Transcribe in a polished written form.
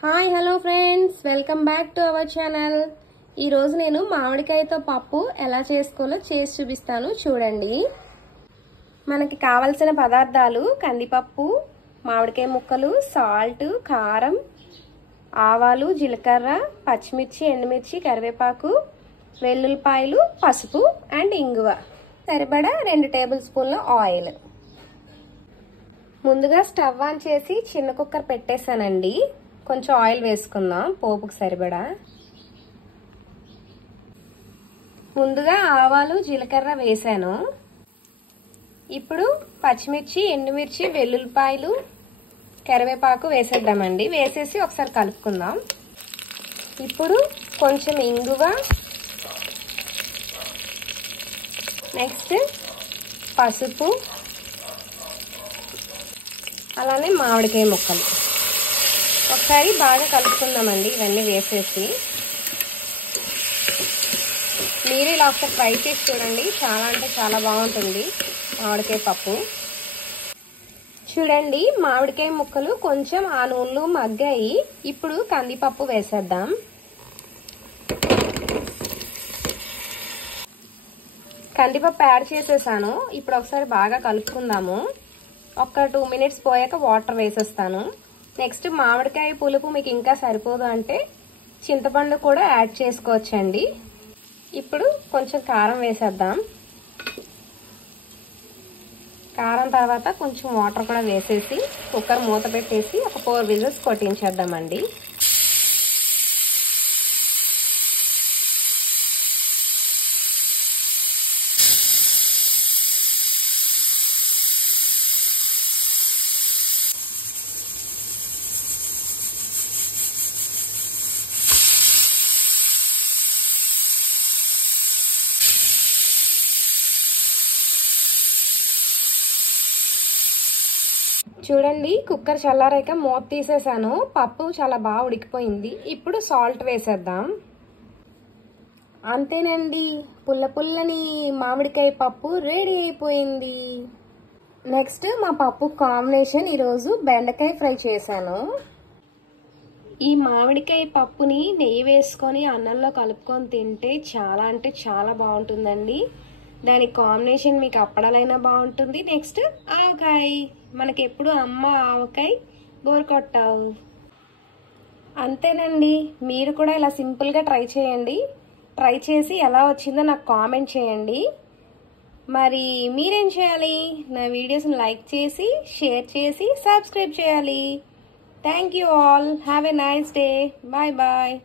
Hi hello friends, welcome back to our channel. ఈరోజు నేను మామిడికాయతో పప్పు ఎలా చేసుకోవాలో చేసి చూపిస్తాను, చూడండి. మనకి కావలసిన పదార్థాలు కందిపప్పు, మామిడికాయ ముక్కలు, సాల్ట్, కారం, ఆవాలు, జీలకర్ర, పచ్చిమిర్చి, ఎండుమిర్చి, కరివేపాకు, వెల్లుల్లిపాయలు, పసుపు అండ్ ఇంగువ. సరిపడా 2 టేబుల్ స్పూన్ల ఆయిల్. ముందుగా స్టవ్ ఆన్ చేసి చిన్న కుక్కర్ పెట్టేశానండి. కొంచెం ఆయిల్ వేసుకుందాం పోపుకు సరిపడా. ముందుగా ఆవాలు, జీలకర్ర వేసాను. ఇప్పుడు పచ్చిమిర్చి, ఎండుమిర్చి, వెల్లుల్లిపాయలు, కరివేపాకు వేసేద్దామండి. వేసేసి ఒకసారి కలుపుకుందాం. ఇప్పుడు కొంచెం ఇంగువ, నెక్స్ట్ పసుపు, అలానే మామిడికాయ ముక్కలు ఒకసారి బాగా కలుపుకుందామండి. ఇవన్నీ వేసేసి మీరు ఇలా ఒకసారి ట్రై చేసి చూడండి. చాలా అంటే చాలా బాగుంటుంది మామిడికాయ పప్పు. చూడండి, మామిడికాయ ముక్కలు కొంచెం ఆ నూనెలో మగ్గాయి. ఇప్పుడు కందిపప్పు వేసేద్దాం. కందిపప్పు యాడ్ చేసేసాను. ఇప్పుడు ఒకసారి బాగా కలుపుకుందాము. ఒక 2 మినిట్స్ పోయాక వాటర్ వేసేస్తాను. నెక్స్ట్ మామిడికాయ పులుపు మీకు ఇంకా సరిపోదు అంటే చింతపండు కూడా యాడ్ చేసుకోవచ్చండి. ఇప్పుడు కొంచెం కారం వేసేద్దాం. కారం తర్వాత కొంచెం వాటర్ కూడా వేసేసి కుక్కర్ మూత పెట్టేసి ఒక 4 విజిల్స్ కొట్టించేద్దామండి. చూడండి, కుక్కర్ చల్లారాక మూత తీసేసాను. పప్పు చాలా బాగా ఉడికిపోయింది. ఇప్పుడు సాల్ట్ వేసేద్దాం. అంతేనండి, పుల్ల పుల్లని మామిడికాయ పప్పు రెడీ అయిపోయింది. నెక్స్ట్ మా పప్పు కాంబినేషన్ ఈరోజు బెండకాయ ఫ్రై చేశాను. ఈ మామిడికాయ పప్పుని నెయ్యి వేసుకొని అన్నంలో కలుపుకొని తింటే చాలా అంటే చాలా బాగుంటుందండి. దాని కాంబినేషన్ మీకు అప్పడాలైనా బాగుంటుంది. నెక్స్ట్ ఆవకాయ, మనకి ఎప్పుడు అమ్మ ఆవకాయ బోర్ కొట్టావు. అంతేనండి, మీరు కూడా ఇలా సింపుల్గా ట్రై చేయండి. ట్రై చేసి ఎలా వచ్చిందో నాకు కామెంట్ చేయండి. మరి మీరేం చేయాలి? నా వీడియోస్ని లైక్ చేసి, షేర్ చేసి, సబ్స్క్రైబ్ చేయాలి. Thank you all. Have a nice day. Bye bye.